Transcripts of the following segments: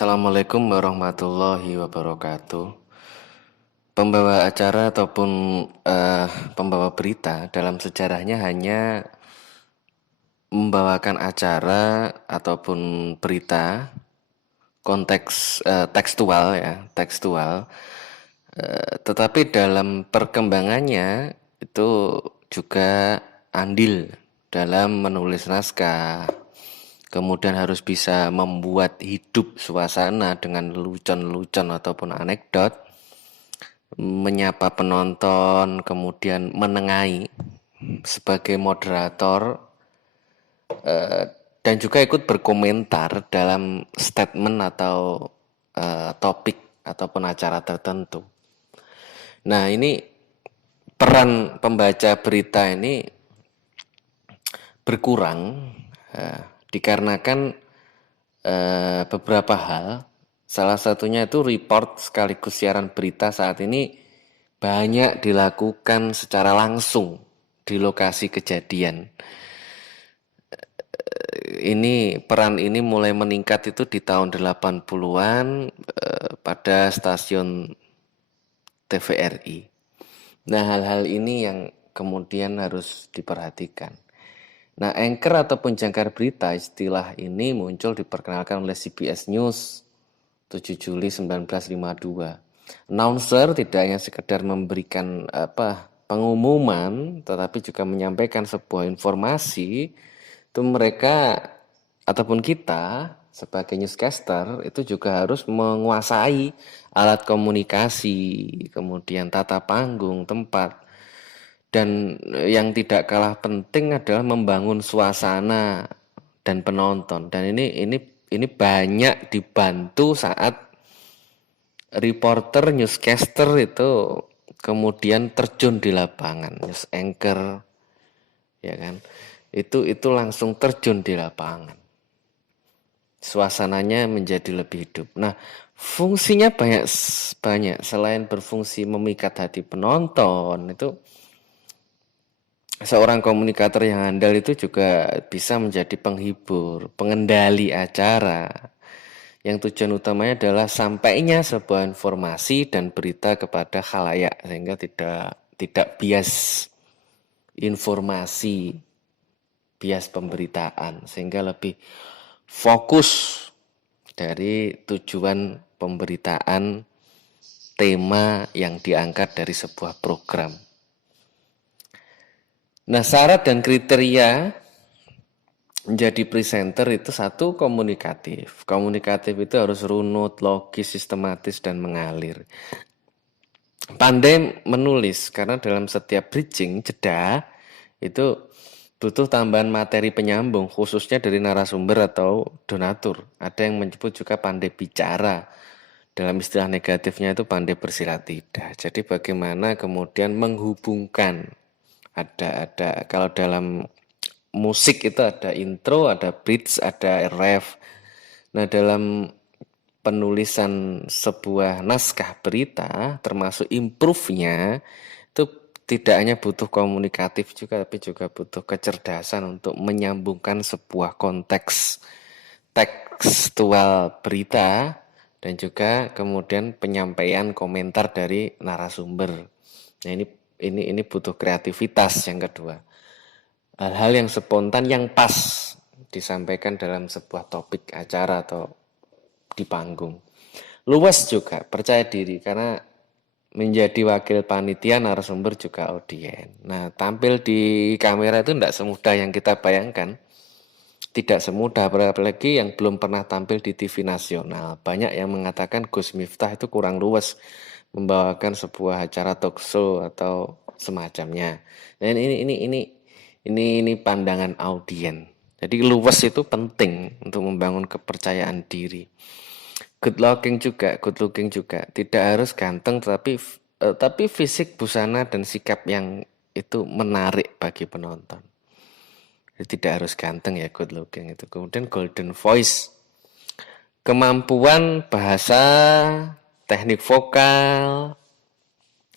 Assalamualaikum warahmatullahi wabarakatuh. Pembawa acara ataupun pembawa berita dalam sejarahnya hanya membawakan acara ataupun berita konteks tekstual ya, tekstual. Tetapi dalam perkembangannya itu juga andil dalam menulis naskah. Kemudian harus bisa membuat hidup suasana dengan lelucon-lelucon ataupun anekdot, menyapa penonton, kemudian menengahi sebagai moderator, dan juga ikut berkomentar dalam statement atau topik ataupun acara tertentu. Nah, ini peran pembaca berita ini berkurang dikarenakan beberapa hal. Salah satunya itu report sekaligus siaran berita saat ini banyak dilakukan secara langsung di lokasi kejadian. Peran ini mulai meningkat itu di tahun 80-an pada stasiun TVRI. Nah, hal-hal ini yang kemudian harus diperhatikan. Nah, anchor ataupun jangkar berita, istilah ini muncul diperkenalkan oleh CBS News 7 Juli 1952. Announcer tidak hanya sekedar memberikan pengumuman, tetapi juga menyampaikan sebuah informasi. Itu mereka ataupun kita sebagai newscaster itu juga harus menguasai alat komunikasi, kemudian tata panggung, tempat. Dan yang tidak kalah penting adalah membangun suasana dan penonton. Dan ini banyak dibantu saat reporter, newscaster itu kemudian terjun di lapangan, news anchor, ya kan? Itu langsung terjun di lapangan. Suasananya menjadi lebih hidup. Nah, fungsinya banyak selain berfungsi memikat hati penonton, itu seorang komunikator yang handal itu juga bisa menjadi penghibur, pengendali acara. Yang tujuan utamanya adalah sampainya sebuah informasi dan berita kepada khalayak sehingga tidak bias informasi, bias pemberitaan, sehingga lebih fokus dari tujuan pemberitaan, tema yang diangkat dari sebuah program. Nah, syarat dan kriteria menjadi presenter itu satu, komunikatif. Komunikatif itu harus runut, logis, sistematis, dan mengalir. Pandai menulis, karena dalam setiap bridging, jeda, itu butuh tambahan materi penyambung, khususnya dari narasumber atau donatur. Ada yang menyebut juga pandai bicara. Dalam istilah negatifnya itu pandai bersilat lidah. Jadi bagaimana kemudian menghubungkan, ada kalau dalam musik itu ada intro, ada bridge, ada ref. Nah, dalam penulisan sebuah naskah berita, termasuk improve-nya, itu tidak hanya butuh komunikatif juga, tapi juga butuh kecerdasan untuk menyambungkan sebuah konteks tekstual berita dan juga kemudian penyampaian komentar dari narasumber. Nah, ini butuh kreativitas yang kedua. Hal-hal yang spontan yang pas disampaikan dalam sebuah topik acara atau di panggung. Luas juga, percaya diri karena menjadi wakil panitia, narasumber juga audien. Nah, tampil di kamera itu tidak semudah yang kita bayangkan. Tidak semudah, apalagi yang belum pernah tampil di TV nasional. Banyak yang mengatakan Gus Miftah itu kurang luas membawakan sebuah acara talk show atau semacamnya. Dan ini pandangan audien. Jadi luas itu penting untuk membangun kepercayaan diri. Good looking juga. Tidak harus ganteng, tapi fisik, busana dan sikap yang itu menarik bagi penonton. Jadi tidak harus ganteng ya, good looking itu. Kemudian golden voice, kemampuan bahasa, teknik vokal,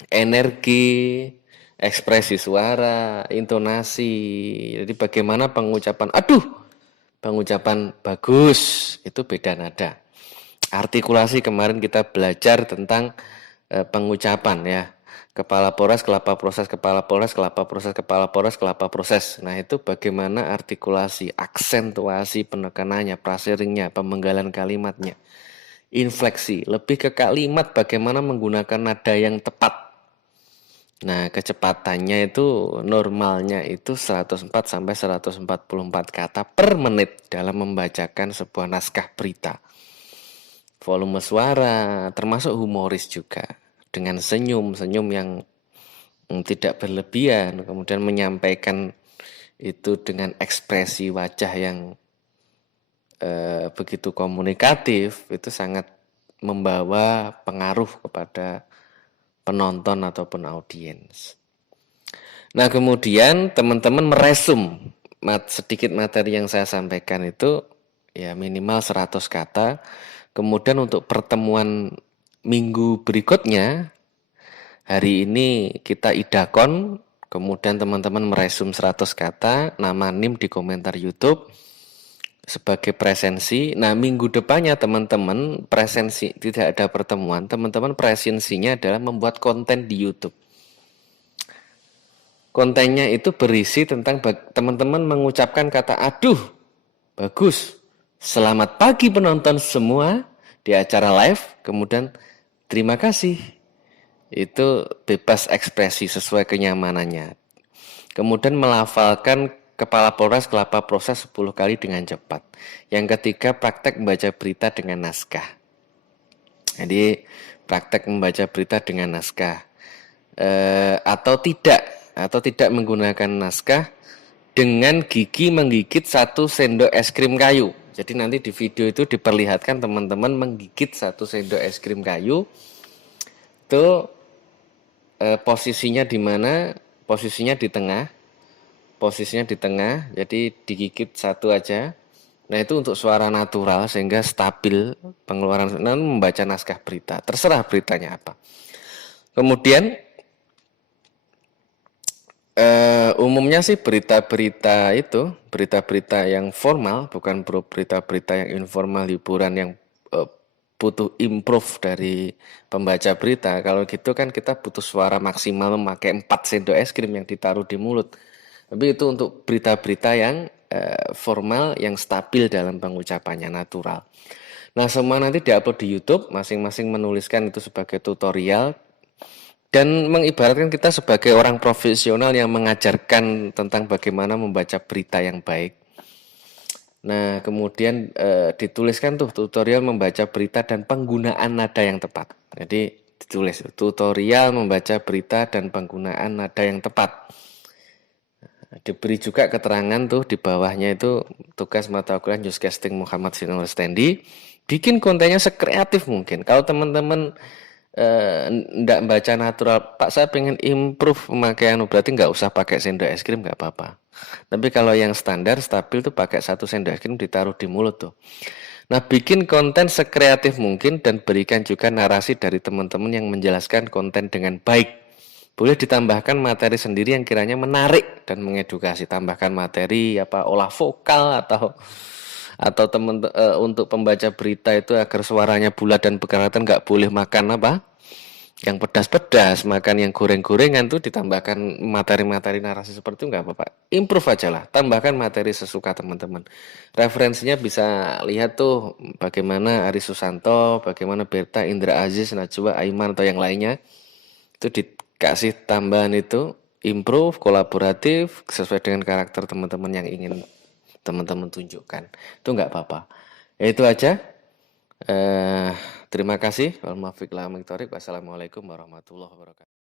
energi, ekspresi suara, intonasi. Jadi bagaimana pengucapan bagus, itu beda nada. Artikulasi kemarin kita belajar tentang pengucapan ya. Kepala Polres, kelapa proses, kepala Polres, kelapa proses, kepala Polres, kelapa proses. Nah, itu bagaimana artikulasi, aksentuasi penekanannya, praseringnya, pemenggalan kalimatnya, infleksi, lebih ke kalimat bagaimana menggunakan nada yang tepat. Nah, kecepatannya itu normalnya itu 104 sampai 144 kata per menit dalam membacakan sebuah naskah berita. Volume suara, termasuk humoris juga. Dengan senyum-senyum yang tidak berlebihan, kemudian menyampaikan itu dengan ekspresi wajah yang begitu komunikatif, itu sangat membawa pengaruh kepada penonton ataupun audiens. Nah, kemudian teman-teman meresum sedikit materi yang saya sampaikan itu ya minimal 100 kata. Kemudian untuk pertemuan minggu berikutnya, hari ini kita idakon, kemudian teman-teman meresum 100 kata, nama NIM di komentar YouTube sebagai presensi. Nah, minggu depannya teman-teman presensi, tidak ada pertemuan, teman-teman presensinya adalah membuat konten di YouTube. Kontennya itu berisi tentang teman-teman mengucapkan kata aduh, bagus, selamat pagi penonton semua di acara live, kemudian terima kasih. Itu bebas ekspresi sesuai kenyamanannya. Kemudian melafalkan kepala Polres kelapa proses 10 kali dengan cepat. Yang ketiga, praktek membaca berita dengan naskah. Jadi praktek membaca berita dengan naskah. Atau tidak menggunakan naskah dengan gigi menggigit 1 sendok es krim kayu. Jadi nanti di video itu diperlihatkan teman-teman menggigit 1 sendok es krim kayu. Itu posisinya di mana? Posisinya di tengah. Posisinya di tengah, jadi digigit 1 aja. Nah, itu untuk suara natural sehingga stabil pengeluaran. Nah, membaca naskah berita, terserah beritanya apa. Kemudian umumnya sih berita-berita itu, berita-berita yang formal, bukan berita-berita yang informal, hiburan yang butuh improve dari pembaca berita. Kalau gitu kan kita butuh suara maksimal memakai 4 sendok es krim yang ditaruh di mulut. Tapi itu untuk berita-berita yang formal, yang stabil dalam pengucapannya, natural. Nah, semua nanti diupload di YouTube, masing-masing menuliskan itu sebagai tutorial, dan mengibaratkan kita sebagai orang profesional yang mengajarkan tentang bagaimana membaca berita yang baik. Nah, kemudian dituliskan tuh tutorial membaca berita dan penggunaan nada yang tepat. Jadi ditulis tutorial membaca berita dan penggunaan nada yang tepat. Diberi juga keterangan tuh di bawahnya itu tugas mata kuliah Newscasting Muhammad Sinur Stendi. Bikin kontennya sekreatif mungkin. Kalau teman-teman ndak baca natural, Pak saya pengen improve pemakaian, berarti nggak usah pakai sendok es krim, nggak apa-apa. Tapi kalau yang standar stabil tuh pakai 1 sendok es krim ditaruh di mulut tuh. Nah, bikin konten sekreatif mungkin dan berikan juga narasi dari teman-teman yang menjelaskan konten dengan baik. Boleh ditambahkan materi sendiri yang kiranya menarik dan mengedukasi. Tambahkan materi olah vokal atau untuk pembaca berita itu agar suaranya bulat dan berkelihatan, nggak boleh makan yang pedas-pedas, makan yang goreng-gorengan tuh ditambahkan materi-materi narasi seperti itu nggak apa-apa. Improve aja lah, tambahkan materi sesuka teman-teman. Referensinya bisa lihat tuh bagaimana Ari Susanto, bagaimana Berta, Indra Aziz, Najwa, Aiman atau yang lainnya. Itu dikasih tambahan itu, improve, kolaboratif, sesuai dengan karakter teman-teman yang ingin teman-teman tunjukkan. Itu nggak apa-apa. Ya, itu aja. Terima kasih. Wassalamualaikum warahmatullahi wabarakatuh.